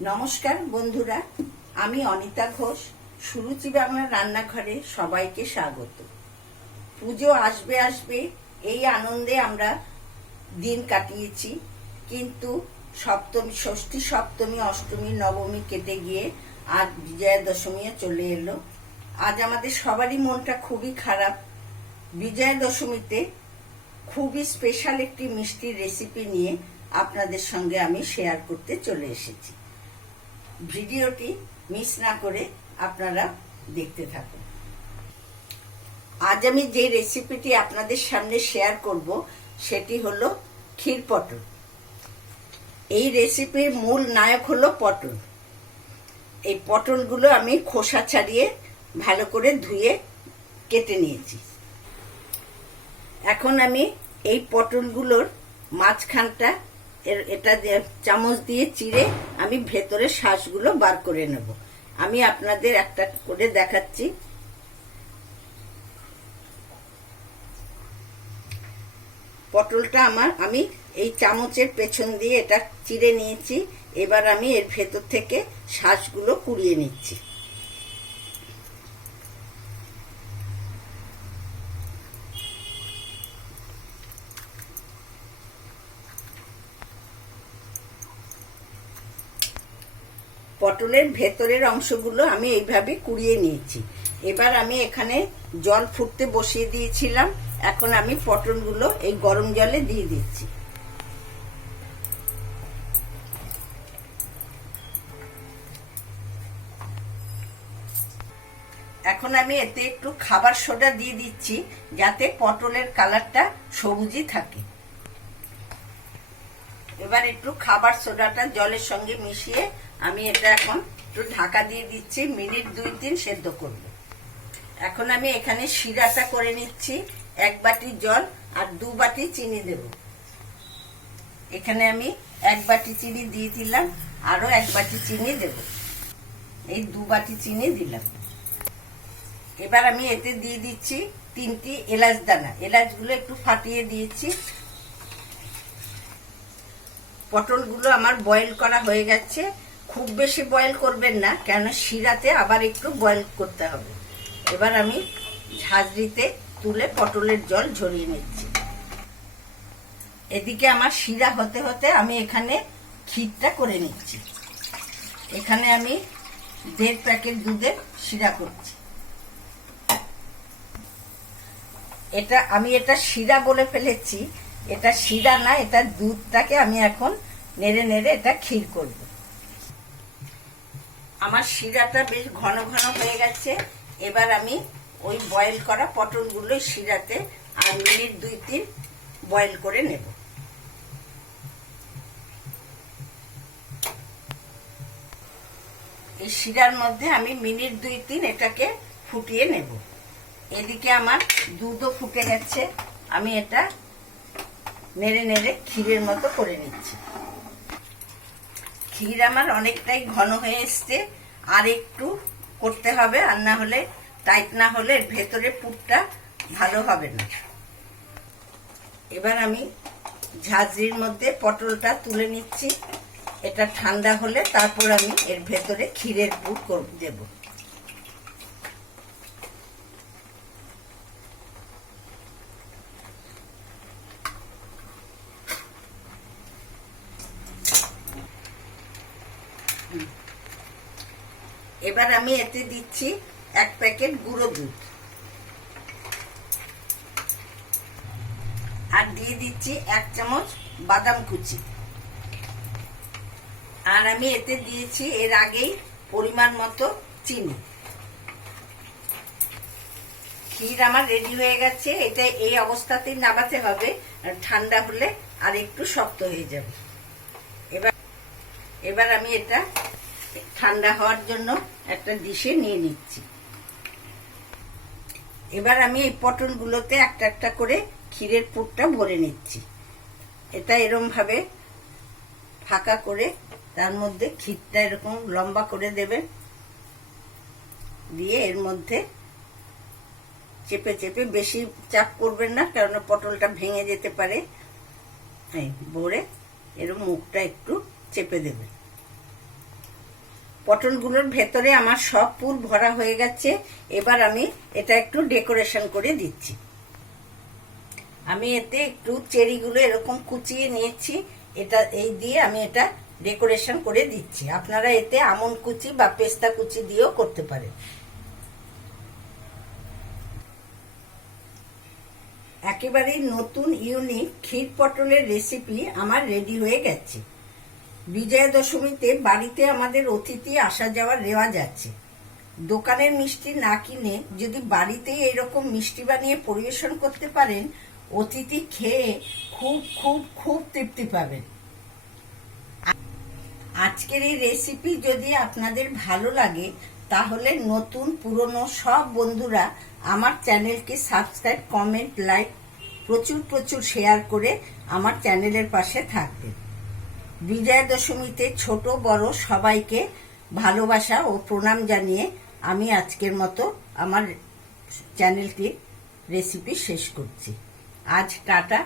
নমস্কার বন্ধুরা, আমি অনিতা ঘোষ। সুরুচি বাংলা রান্নাঘরে সবাইকে স্বাগত। পুজো আসবে আসবে এই আনন্দে আমরা দিন কাটিয়েছি, কিন্তু সপ্তমী, ষষ্ঠী, সপ্তমী, অষ্টমী, নবমী কেটে গিয়ে আজ বিজয়া দশমীও চলে এলো। আজ আমাদের সবারই মনটা খুবই খারাপ। বিজয়া দশমীতে খুবই স্পেশাল একটি মিষ্টির রেসিপি নিয়ে আপনাদের সঙ্গে আমি শেয়ার করতে চলে এসেছি। ভিডিওটি মিস না করে আপনারা দেখতে থাকুন। আজ আমি যে রেসিপিটি আপনাদের সামনে শেয়ার করব সেটি হলো ক্ষীর পটল। এই রেসিপির মূল নায়ক হলো পটল। এই পটলগুলো আমি খোসা ছাড়িয়ে ভালো করে ধুয়ে কেটে নিয়েছি। এখন আমি এই পটলগুলোর মাঝখানটা এটা চামচ দিয়ে চিড়ে আমি ভেতরে শাঁসগুলো বার করে নেব। আমি আপনাদের একটা করে দেখাচ্ছি। পটলটা আমি এই চামচের পেছন দিয়ে এটা চিড়ে নিয়েছি। এবার আমি এর ভেতর থেকে শাঁসগুলো কুড়িয়ে নিচ্ছি। পটলের ভেতরের অংশগুলো আমি এইভাবে কুড়িয়ে নিয়েছি। এবার আমি এখানে জল ফুটতে বসিয়ে দিয়েছিলাম। এখন আমি পটলগুলো এই গরম জলে দিয়ে দিচ্ছি। এখন আমি এতে একটু খাবার সোডা দিয়ে দিচ্ছি, যাতে পটলের কালারটা সবুজই থাকে। এবার একটু খাবার সোডাটা জলের সঙ্গে মিশিয়ে আমি এটা এখন একটু ঢাকা দিয়ে দিচ্ছি। মিনিট 2-3 সেদ্ধ করব। এখন আমি এখানে শিরাটা করে নিচ্ছি। 1 বাটি জল আর 2 বাটি চিনি দেব। এখানে আমি 1 বাটি চিনি দিয়ে দিলাম, আরো 1 বাটি চিনি দেব। এই 2 বাটি চিনি দিলাম। এবার আমি এতে দিয়ে দিচ্ছি 3টি এলাচ দানা। এলাচগুলো একটু ফাটিয়ে দিয়েছি। পটলগুলো আমার বয়েল করা হয়ে গেছে। খুব বেশি বয়েল করবেন না, কেন শিরাতে আবার একটু বয়েল করতে হবে। এবার আমি ঝাঁঝরিতে তুলে পটলের জল ঝরিয়ে নিচ্ছি। এদিকে আমার শিরা হতে হতে আমি এখানে ক্ষীরটা করে নিচ্ছি। এখানে আমি 1.5 প্যাকেট দুধের শিরা করছি। এটা শিরা বলে ফেলেছি, এটা শিরা না, এটা দুধটাকে আমি এখন নেড়ে নেড়ে এটা ক্ষীর করব। আমার শিরাটা বেশ ঘন ঘন হয়ে গেছে। এবার আমি ওই বয়েল করা পটলগুলো শিরাতে আর মিনিট 2-3 বয়েল করে নেব। এই শিরার মধ্যে আমি মিনিট 2-3 এটাকে ফুটিয়ে নেব। এদিকে আমার দুধও ফুটে গেছে। আমি এটা নেড়ে নেড়ে ক্ষীরের মতো করে নিচ্ছি। ক্ষীর আমার অনেকটাই ঘন হয়ে এসছে, আর একটু করতে হবে, আর না হলে টাইট না হলে ভেতরে পুরটা ভালো হবে না। এবার আমি ঝাঁঝরির মধ্যে পটলটা তুলে নিচ্ছি। এটা ঠান্ডা হলে তারপর আমি এর ভেতরে ক্ষীরের পুর দেব। এবার আমি এতে দিচ্ছি 1 প্যাকেট গুঁড়ো দুধ, আর দিয়ে দিচ্ছি 1 চামচ বাদাম কুচি। আর আমি এতে দিয়েছি এর আগেই পরিমাণ মতো চিনি। ক্ষীর আমার রেডি হয়ে গেছে। এটা এই অবস্থাতেই নামাতে হবে, ঠান্ডা হলে আর একটু শক্ত হয়ে যাবে। এবার আমি এটা ঠান্ডা হওয়ার জন্য একটা ডিশে নিয়ে নিচ্ছি। এবার আমি এই পটলগুলোতে একটা একটা করে ক্ষীরের পুরটা ভরে নিচ্ছি। এটা এরকম ভাবে ফাঁকা করে তার মধ্যে ক্ষীরটা এরকম লম্বা করে দেবেন, দিয়ে এর মধ্যে চেপে চেপে, বেশি চাপ করবেন না, কারণ পটলটা ভেঙে যেতে পারে। ভরে এরকম মুখটা একটু চেপে দেবেন। পটলগুলোর ভেতরে আমার সব পুর ভরা হয়ে গেছে। এবার আমি এটা একটু ডেকোরেশন করে দিচ্ছি। আমি এতে একটু চেরিগুলো এরকম কুচিয়ে নিয়েছি, এটা এই দিয়ে আমি এটা ডেকোরেশন করে দিচ্ছি। আপনারা এতে আমন্ড কুচি বা পেস্তা কুচি দিয়েও করতে পারেন। একেবারে নতুন ইউনিক ক্ষীর পটলের রেসিপি আমার রেডি হয়ে গেছে। বিজয়া দশমীতে বাড়িতে আমাদের অতিথি আসা যাওয়ার রেওয়াজ আছে। দোকানের মিষ্টি না কিনে যদি বাড়িতেই এরকম মিষ্টি বানিয়ে পরিবেশন করতে পারেন, অতিথি খেয়ে খুব খুব খুব তৃপ্তি পাবেন। আজকের এই রেসিপি যদি আপনাদের ভালো লাগে তাহলে নতুন পুরনো সব বন্ধুরা আমার চ্যানেলকে সাবস্ক্রাইব, কমেন্ট, লাইক, প্রচুর প্রচুর শেয়ার করে আমার চ্যানেলের পাশে থাকবেন। বিজয়া দশমীতে ছোট বড় সবাইকে ভালোবাসা ও প্রণাম জানিয়ে আমি আজকের মতো আমার চ্যানেলটির রেসিপি শেষ করছি। আজ টাটা।